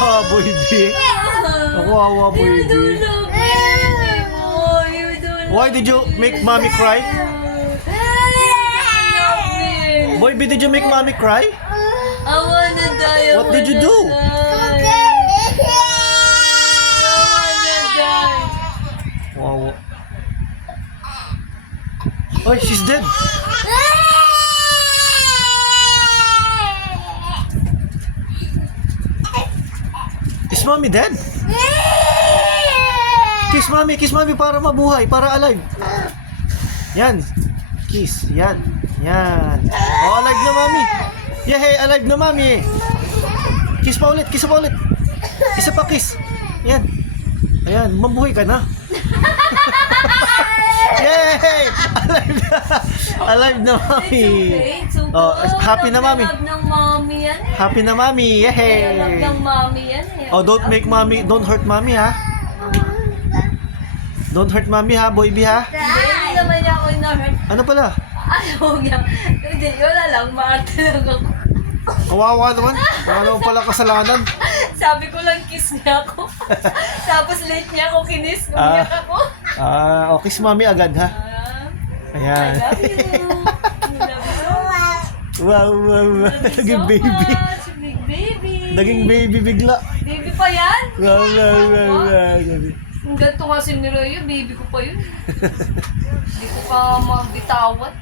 baby. Kawawa, You baby. don't love me anymore. You don't Why did you make mommy cry? love me. Baby, did you make mommy cry? I wanna die. I What did you do? wanna die. I wanna die. Wow. Oh, she's dead. Is mommy dead? Kiss mommy para mabuhay, para alive. Yan. Kiss, yan. Yan. Oh, alive na mommy. Yeah, hey, alive na mommy. Kiss pa ulit, kiss pa ulit. Isa pa kiss. Yan. Ayan, mabuhay ka na. Yay! Alive na. Alive na mommy. It's okay. Oh, happy na mommy. Love ng mommy yan eh. Happy na mommy. Love Yay! ng mommy yan eh. Oh, don't make mommy, don't hurt mommy ha. Don't hurt mommy ha, baby ha. Hindi naman niya ako in-hurt. Ano pala? Ayaw niya. Hindi, wala lang. Maarte lang ako. Kawawa naman. Wala naman pala kasalanan. Sabi ko lang kiss niya ako. Tapos late niya ako kinis. Umiyak ako. Okay si mommy agad ha. I Ayan. love you. I love you so much. Wow, wow, wow. Love you Naging so baby. much. Big baby. Naging baby bigla. Baby pa yan? Wow, wow, wow, wow. Ang ganito kasi ni Rhea, baby ko pa yun. Hindi ko pa mabitawan.